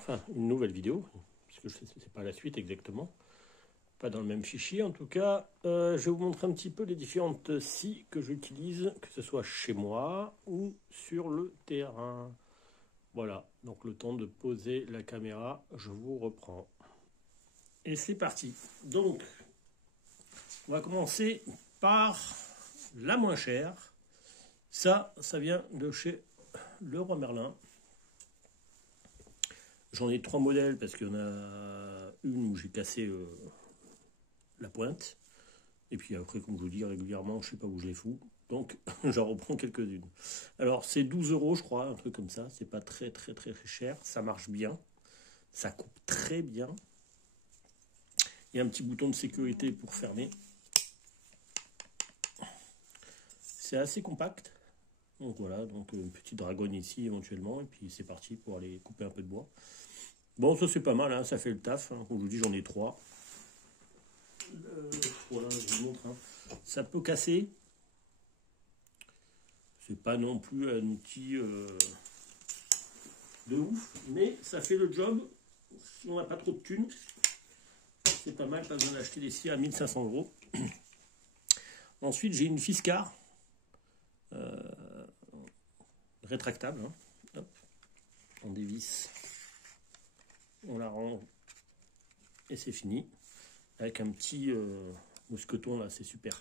enfin une nouvelle vidéo, puisque c'est pas la suite exactement, pas dans le même fichier en tout cas. Je vais vous montrer un petit peu les différentes scies que j'utilise, que ce soit chez moi ou sur le terrain. Voilà, donc le temps de poser la caméra, je vous reprends. Et c'est parti. Donc, on va commencer par la moins chère. Ça vient de chez Leroy Merlin. J'en ai 3 modèles parce qu'il y en a une où j'ai cassé la pointe. Et puis après, comme je vous dis régulièrement, je ne sais pas où je les fous. Donc, j'en reprends quelques-unes. Alors, c'est 12 €, je crois, un truc comme ça. C'est pas très cher. Ça marche bien. Ça coupe très bien. Il y a un petit bouton de sécurité pour fermer. C'est assez compact. Donc voilà, donc une petite dragonne ici éventuellement. Et puis c'est parti pour aller couper un peu de bois. Bon, ça c'est pas mal, hein, ça fait le taf. Hein. Comme je vous dis, j'en ai 3. Voilà, je vous montre. Hein. Ça peut casser. C'est pas non plus un outil de ouf, mais ça fait le job. Si on n'a pas trop de thunes, c'est pas mal, pas besoin d'acheter des scies à 1500 €. Ensuite, j'ai une Fiskars rétractable. Hein. Hop. On dévisse, on la range et c'est fini. Avec un petit mousqueton là, c'est super.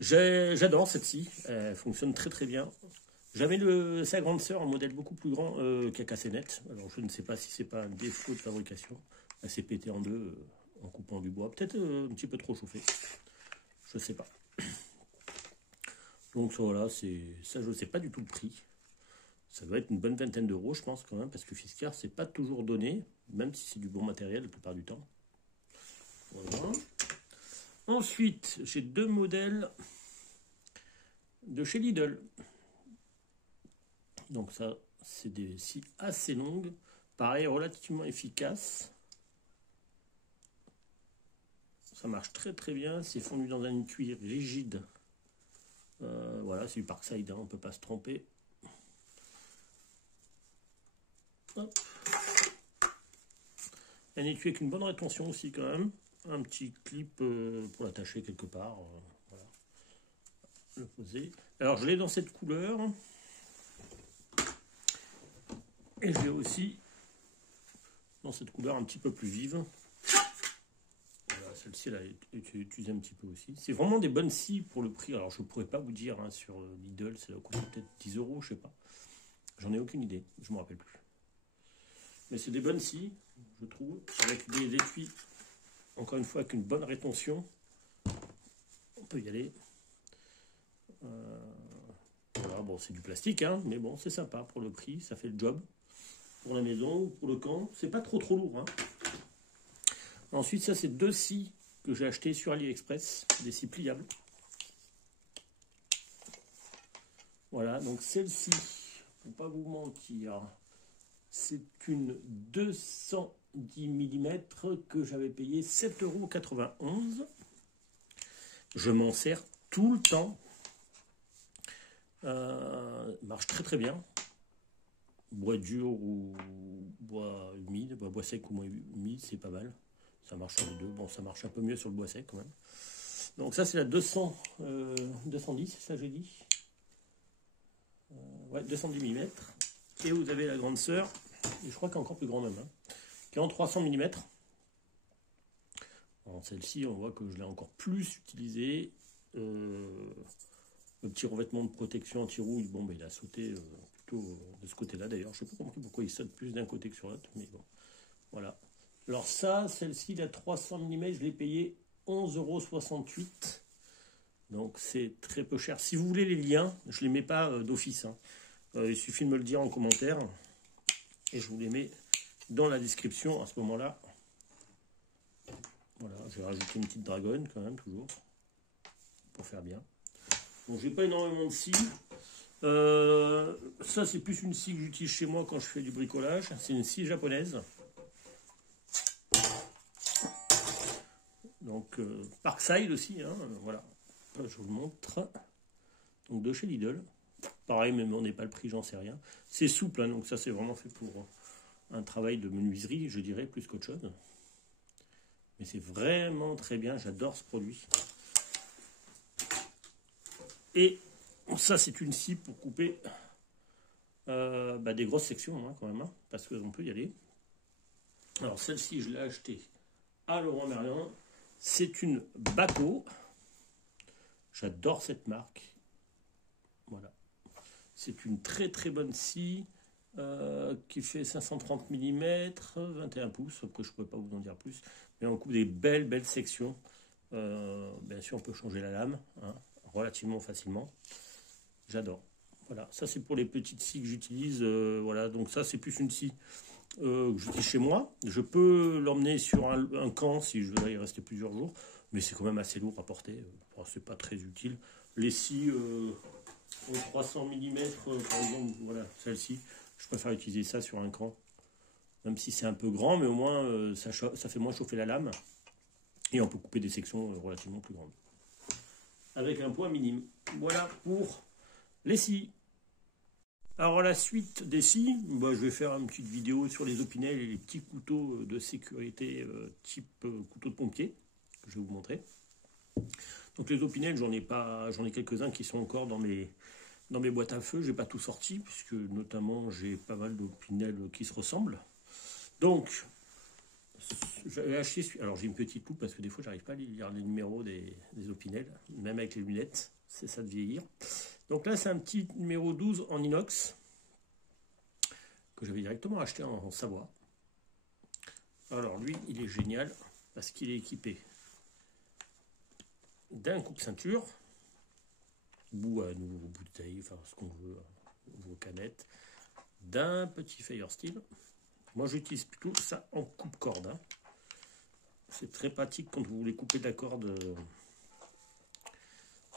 J'adore cette scie, elle fonctionne très bien. J'avais sa grande sœur, un modèle beaucoup plus grand qui a cassé net. Alors je ne sais pas si c'est pas un défaut de fabrication. Elle s'est pétée en deux en coupant du bois. Peut-être un petit peu trop chauffé. Je sais pas. Donc voilà, ça je sais pas du tout le prix. Ça doit être une bonne vingtaine d'euros, je pense quand même, parce que Fiskars c'est pas toujours donné, même si c'est du bon matériel la plupart du temps. Voilà. Ensuite, j'ai 2 modèles de chez Lidl. Donc ça, c'est des scies assez longues. Pareil, relativement efficace. Ça marche très bien. C'est fondu dans un cuir rigide. Voilà, c'est du Parkside, hein, on ne peut pas se tromper. Hop. Un étui avec une bonne rétention aussi quand même. Un petit clip pour l'attacher quelque part. Voilà. Le poser. Alors je l'ai dans cette couleur. Et je l'ai aussi dans cette couleur un petit peu plus vive. Voilà, celle-ci elle a été utilisée un petit peu aussi. C'est vraiment des bonnes scies pour le prix. Alors je ne pourrais pas vous dire hein, sur Lidl, ça doit coûter peut-être 10 €, je sais pas. J'en ai aucune idée, je ne me rappelle plus. Mais c'est des bonnes scies, je trouve, avec des étuis, encore une fois, avec une bonne rétention. On peut y aller. Voilà, bon, c'est du plastique, hein, mais bon, c'est sympa pour le prix, ça fait le job. Pour la maison ou pour le camp, c'est pas trop lourd. Hein. Ensuite, ça, c'est 2 scies que j'ai acheté sur AliExpress, des scies pliables. Voilà, donc celle-ci, pour pas vous mentir, c'est une 210 mm que j'avais payé 7,91 €. Je m'en sers tout le temps. Marche très bien. Bois dur ou bois humide, bois sec ou moins humide, c'est pas mal. Ça marche sur les deux. Bon, ça marche un peu mieux sur le bois sec quand même. Donc ça, c'est la 210, ça j'ai dit. Ouais, 210 mm. Et vous avez la grande sœur, et je crois qu'elle est encore plus grande même, hein, qui est en 300 mm. Celle-ci, on voit que je l'ai encore plus utilisée. Le petit revêtement de protection anti-rouille, bon, ben, il a sauté plutôt de ce côté-là d'ailleurs. Je n'ai pas compris pourquoi il saute plus d'un côté que sur l'autre, mais bon, voilà. Alors ça, celle-ci, la 300 mm, je l'ai payé 11,68 €. Donc c'est très peu cher. Si vous voulez les liens, je ne les mets pas d'office. Hein. Il suffit de me le dire en commentaire et je vous les mets dans la description à ce moment-là. Voilà, j'ai rajouté une petite dragonne quand même, toujours, pour faire bien. Donc j'ai pas énormément de scies. Ça c'est plus une scie que j'utilise chez moi quand je fais du bricolage. C'est une scie japonaise. Donc Parkside aussi, hein, voilà. Je vous le montre. Donc de chez Lidl. Pareil, même on n'est pas le prix, j'en sais rien. C'est souple, hein, donc ça c'est vraiment fait pour un travail de menuiserie, je dirais, plus qu'autre chose. Mais c'est vraiment très bien, j'adore ce produit. Et ça, c'est une scie pour couper des grosses sections, hein, quand même, hein, parce qu'on peut y aller. Alors, celle-ci, je l'ai achetée à Leroy Merlin. C'est une Baco. J'adore cette marque. Voilà. C'est une très très bonne scie qui fait 530 mm, 21 pouces, sauf que je ne pourrais pas vous en dire plus. Mais on coupe des belles sections. Bien sûr, on peut changer la lame, hein, relativement facilement. J'adore. Voilà, ça c'est pour les petites scies que j'utilise. Voilà, donc ça c'est plus une scie que j'utilise chez moi. Je peux l'emmener sur un camp si je veux y rester plusieurs jours, mais c'est quand même assez lourd à porter. C'est pas très utile. Les scies aux 300 mm, par exemple, voilà, celle-ci, je préfère utiliser ça sur un camp. Même si c'est un peu grand, mais au moins ça fait moins chauffer la lame. Et on peut couper des sections relativement plus grandes. Avec un poids minime. Voilà pour les scies. Alors, à la suite des scies, je vais faire une petite vidéo sur les opinels et les petits couteaux de sécurité type couteau de pompier, que je vais vous montrer. Donc, les opinels, j'en ai quelques-uns qui sont encore dans mes boîtes à feu. Je n'ai pas tout sorti, puisque notamment, j'ai pas mal d'opinels qui se ressemblent. Donc, j'avais acheté. Alors, j'ai une petite loupe, parce que des fois, j'arrive pas à lire les numéros des opinels, même avec les lunettes. C'est ça de vieillir. Donc là, c'est un petit numéro 12 en inox que j'avais directement acheté en Savoie. Alors lui, il est génial parce qu'il est équipé d'un coupe-ceinture, bout à nouveau bouteille, enfin ce qu'on veut, vos canettes, d'un petit Firesteel. Moi, j'utilise plutôt ça en coupe-corde. Hein. C'est très pratique quand vous voulez couper de la corde.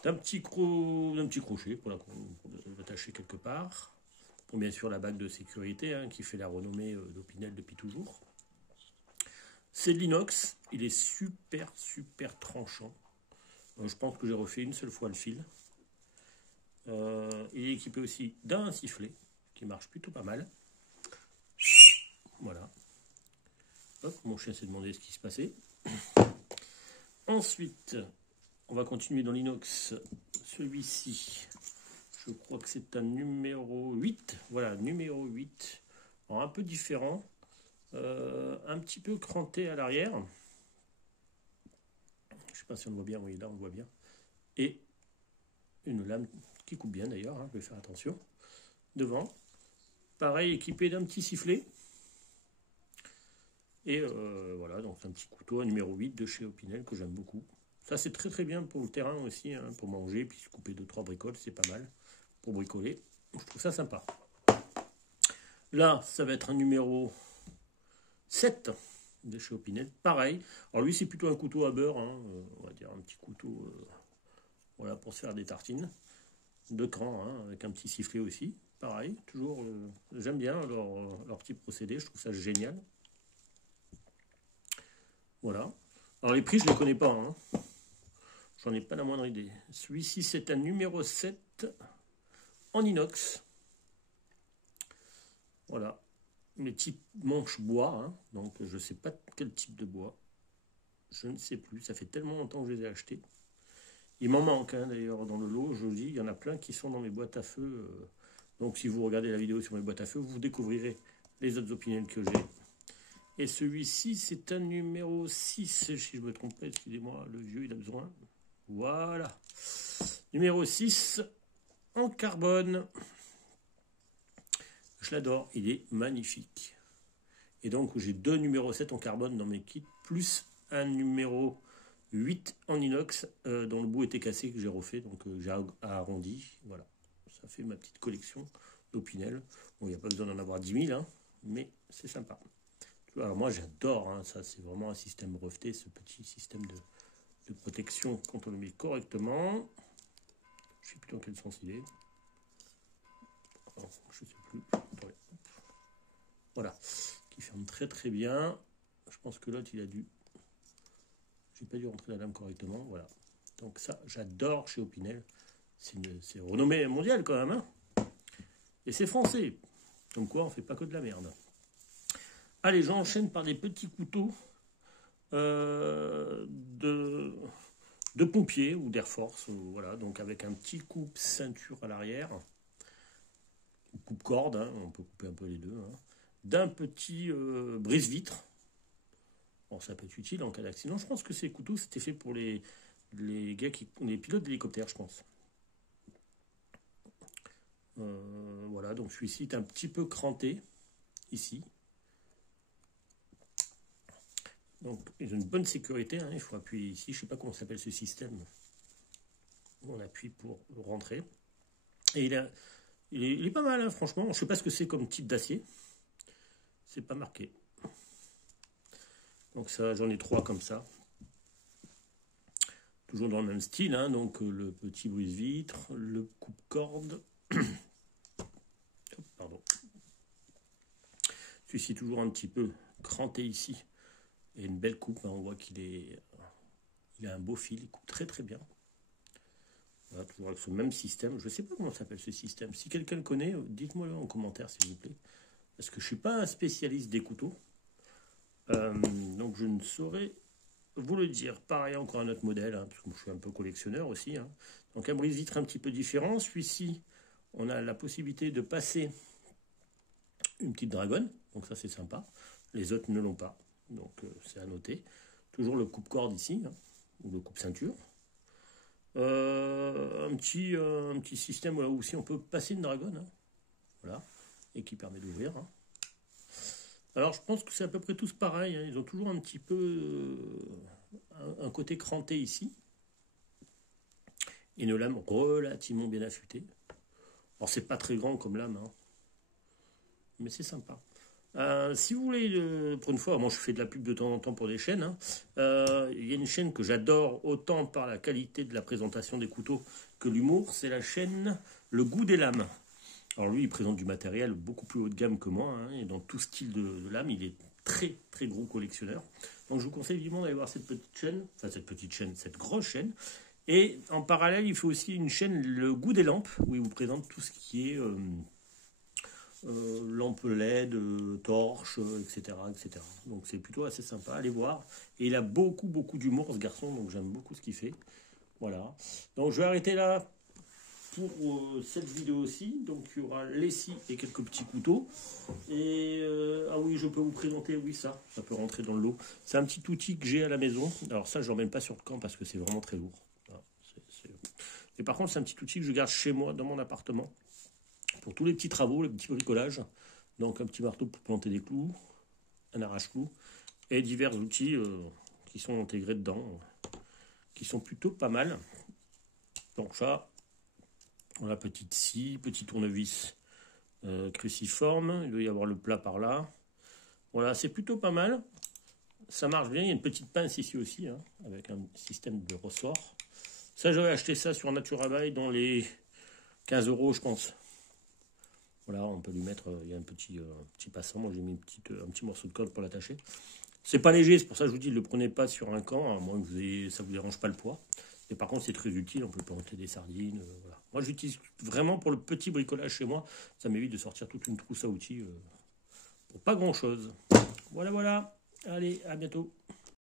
D'un petit crochet pour l'attacher quelque part. Bon, bien sûr, la bague de sécurité hein, qui fait la renommée d'Opinel depuis toujours. C'est de l'inox. Il est super tranchant. Je pense que j'ai refait une seule fois le fil. Il est équipé aussi d'un sifflet qui marche plutôt pas mal. Voilà. Hop, mon chien s'est demandé ce qui se passait. Ensuite, on va continuer dans l'inox. Celui-ci, je crois que c'est un numéro 8. Voilà, numéro 8. Alors, un peu différent. Un petit peu cranté à l'arrière. Je ne sais pas si on le voit bien. Oui, là, on le voit bien. Et une lame qui coupe bien, d'ailleurs. Hein, je vais faire attention. Devant. Pareil, équipé d'un petit sifflet. Et voilà, donc un petit couteau, un numéro 8 de chez Opinel que j'aime beaucoup. Ça, c'est très bien pour le terrain aussi, hein, pour manger, puis couper 2-3 bricoles, c'est pas mal pour bricoler. Je trouve ça sympa. Là, ça va être un numéro 7 de chez Opinel. Pareil. Alors lui, c'est plutôt un couteau à beurre, hein, on va dire un petit couteau voilà, pour se faire des tartines. De cran, hein, avec un petit sifflet aussi. Pareil, toujours, j'aime bien leur petit procédé, je trouve ça génial. Voilà. Alors les prix, je ne les connais pas. Hein. J'en ai pas la moindre idée. Celui-ci, c'est un numéro 7 en inox. Voilà. Les types manches bois. Hein. Donc, je ne sais pas quel type de bois. Je ne sais plus. Ça fait tellement longtemps que je les ai achetés. Il m'en manque, hein, d'ailleurs, dans le lot. Je vous dis, il y en a plein qui sont dans mes boîtes à feu. Donc, si vous regardez la vidéo sur mes boîtes à feu, vous découvrirez les autres opinels que j'ai. Et celui-ci, c'est un numéro 6, si je me trompe pas, excusez-moi, le vieux, il a besoin. Voilà. Numéro 6, en carbone. Je l'adore, il est magnifique. Et donc, j'ai 2 numéros 7 en carbone dans mes kits, plus un numéro 8 en inox, dont le bout était cassé, que j'ai refait, donc j'ai arrondi. Voilà, ça fait ma petite collection d'Opinel. Bon, il n'y a pas besoin d'en avoir 10 000, hein, mais c'est sympa. Alors moi j'adore, hein, ça c'est vraiment un système breveté, ce petit système de protection quand on le met correctement. Je ne sais plus dans quel sens il est. Oh, je ne sais plus. Attendez. Voilà, qui ferme très bien. Je pense que l'autre il a dû... J'ai pas dû rentrer la lame correctement, voilà. Donc ça j'adore chez Opinel. C'est renommé mondial quand même. Hein, et c'est français. Comme quoi on ne fait pas que de la merde. Allez, j'enchaîne par des petits couteaux de pompier ou d'Air Force. Voilà, donc avec un petit coupe ceinture à l'arrière, coupe corde, hein, on peut couper un peu les deux, hein, d'un petit brise-vitre. Bon, ça peut être utile en cas d'accident. Je pense que ces couteaux, c'était fait pour les gars les pilotes d'hélicoptère, je pense. Voilà, donc celui-ci est un petit peu cranté, ici. Donc, ils ont une bonne sécurité, hein, il faut appuyer ici. Je ne sais pas comment s'appelle ce système. On appuie pour rentrer. Et il est pas mal, hein, franchement. Je ne sais pas ce que c'est comme type d'acier. C'est pas marqué. Donc ça, j'en ai 3 comme ça. Toujours dans le même style, hein, donc le petit brise-vitre, le coupe-corde. Pardon. Celui-ci toujours un petit peu cranté ici. Et une belle coupe, hein, on voit il a un beau fil, il coupe très très bien. Voilà, toujours avec ce même système. Je ne sais pas comment s'appelle ce système. Si quelqu'un le connaît, dites-moi en commentaire s'il vous plaît. Parce que je ne suis pas un spécialiste des couteaux. Donc je ne saurais vous le dire. Pareil, encore un autre modèle, hein, parce que je suis un peu collectionneur aussi. Hein. Donc un brise-vitre un petit peu différent. Celui-ci, on a la possibilité de passer une petite dragonne. Donc ça c'est sympa. Les autres ne l'ont pas. Donc c'est à noter. Toujours le coupe-corde ici, hein, ou le coupe-ceinture. Un petit système où aussi on peut passer une dragonne, hein, voilà, et qui permet d'ouvrir. Hein. Alors je pense que c'est à peu près tous pareil, hein, ils ont toujours un petit peu un côté cranté ici. Et une lame relativement bien affûtée. Alors c'est pas très grand comme lame, hein, mais c'est sympa. Si vous voulez, pour une fois, moi je fais de la pub de temps en temps pour des chaînes. Hein. Il y a une chaîne que j'adore autant par la qualité de la présentation des couteaux que l'humour, c'est la chaîne Le Goût des Lames. Alors lui, il présente du matériel beaucoup plus haut de gamme que moi, hein, et dans tout style de lame, il est très très gros collectionneur. Donc je vous conseille vivement d'aller voir cette cette grosse chaîne. Et en parallèle, il fait aussi une chaîne Le Goût des Lampes, où il vous présente tout ce qui est lampes LED, torches, etc., etc. Donc c'est plutôt assez sympa, allez voir. Et il a beaucoup d'humour ce garçon, donc j'aime beaucoup ce qu'il fait. Voilà. Donc je vais arrêter là pour cette vidéo aussi. Donc il y aura les scies et quelques petits couteaux. Et ah oui, je peux vous présenter, oui ça peut rentrer dans le lot. C'est un petit outil que j'ai à la maison. Alors ça, je l'emmène pas sur le camp parce que c'est vraiment très lourd. Voilà. Et par contre, c'est un petit outil que je garde chez moi, dans mon appartement. Pour tous les petits travaux, les petits bricolages. Donc un petit marteau pour planter des clous, un arrache-clous et divers outils qui sont intégrés dedans, qui sont plutôt pas mal. Donc ça, la petite scie, petit tournevis cruciforme, il doit y avoir le plat par là. Voilà, c'est plutôt pas mal. Ça marche bien, il y a une petite pince ici aussi, hein, avec un système de ressort. Ça, j'avais acheté ça sur Naturabuy dans les 15 €, je pense. Voilà, on peut lui mettre, il y a un petit passant, moi j'ai mis un petit morceau de colle pour l'attacher. C'est pas léger, c'est pour ça que je vous dis, ne le prenez pas sur un camp, à moins que ça vous dérange pas le poids. Et par contre, c'est très utile, on peut planter des sardines. Voilà. Moi, j'utilise vraiment pour le petit bricolage chez moi, ça m'évite de sortir toute une trousse à outils pour pas grand chose. Voilà, allez, à bientôt.